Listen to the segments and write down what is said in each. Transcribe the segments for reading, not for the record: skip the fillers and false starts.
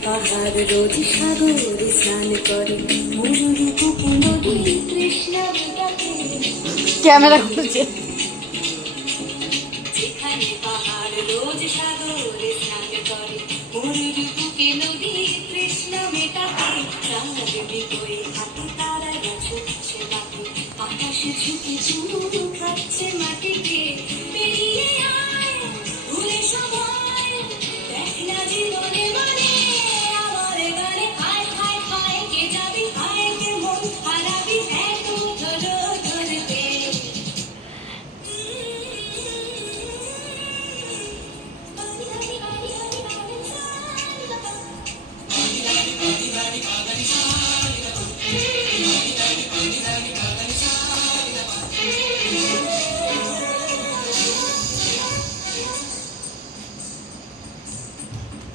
পাহাড় রোজ সাগরে স্নান করে মরুরি বুকে নদী কৃষ্ণা ডাকে ক্যামেরা করছে যেখানে পাহাড় রোজ সাগরে স্নান করে মরুরি বুকে নদী কৃষ্ণা মেটাকে চাঁদ বিকোয়ে হাতে তারা ছুটছে মাটি আকাশে ঝুঁকে চুমু খাচ্ছে মাটিতে বেরিয়ে আয় ভুলে সময় দেখ না জীবনে মানে আমার গানে হায় হায় হায় কে যাবি হায় কে মন হারাবি এক ধরো ধরতে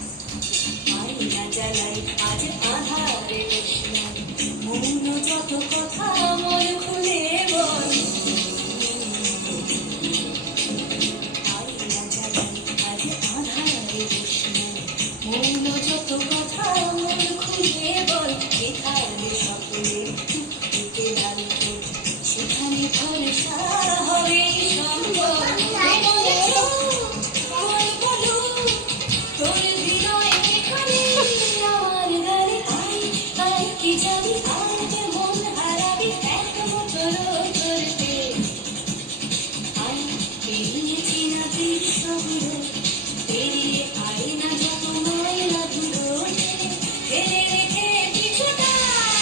আয়না জ্বালাই আজ আধারে বসলাম মৌন যত কথা মন খুলে বল আয়না জ্বালাই আজ আধারে বসলাম মৌন যত কথা মন খুলে বল এখানে সকলে টুকটুকে ডালতো সেখানে ভরসা হবে সম্ভব তোর হৃদয় এখানে আমার গানে আয় আয় কি যাবি আয় কে মন হারাবি এক বছর ধরতে আয় পেরিয়েছি না তুই শহর পেরিয়ে আয় না যত ময়লা ধুলো ফেলে রেখে পিছুটা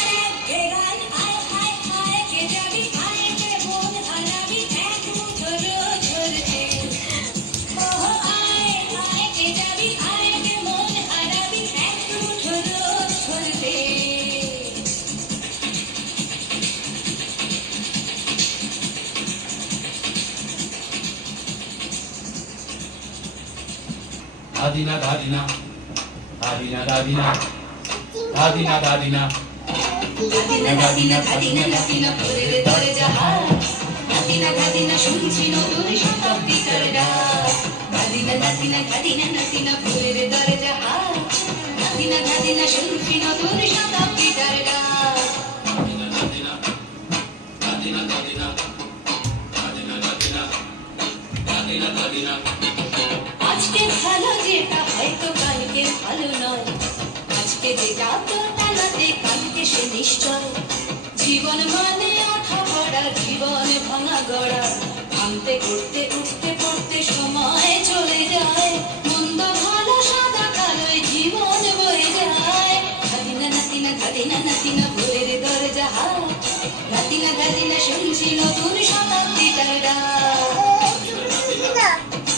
রেখে গান আয় আয় আয় কে যাবি আয় কে মন হারাবি এক বছর ধরতে আয় আয় কে যাবি আয় কে মন হারাবি এক বছর ধরতে দাদিনা দাদিনা দাদিনা দাদিনা দাদিনা দাদিনা দাদিনা দাদিনা দাদিনা দাদিনা ভোরের দরজা দাদিনা দাদিনা শুনছি নতুন শতাব্দীটার ডাক দাদিনা দাদিনা দাদিনা দাদিনা ভোরের দরজা দাদিনা দাদিনা শুনছি নতুন শতাব্দীটার ডাক দাদিনা দাদিনা দাদিনা দাদিনা দাদিনা দাদিনা দাদিনা দাদিনা আজকে ভালো যেটা হয়তো কালকে ভালো নয় আজকে যেটা তো টানাতে কালকে সে নিশ্চয় জীবন মানে ওঠা পড়া জীবন ভাঙা গড়া ভাঙতে করতে উঠতে পড়তে সময় চলে যায় মন্দ ভালো সাদা কালোয় জীবন বয়ে যায় ধাদিনা নাতিনা ধাদিনা নাতিনা ভোরের দরজা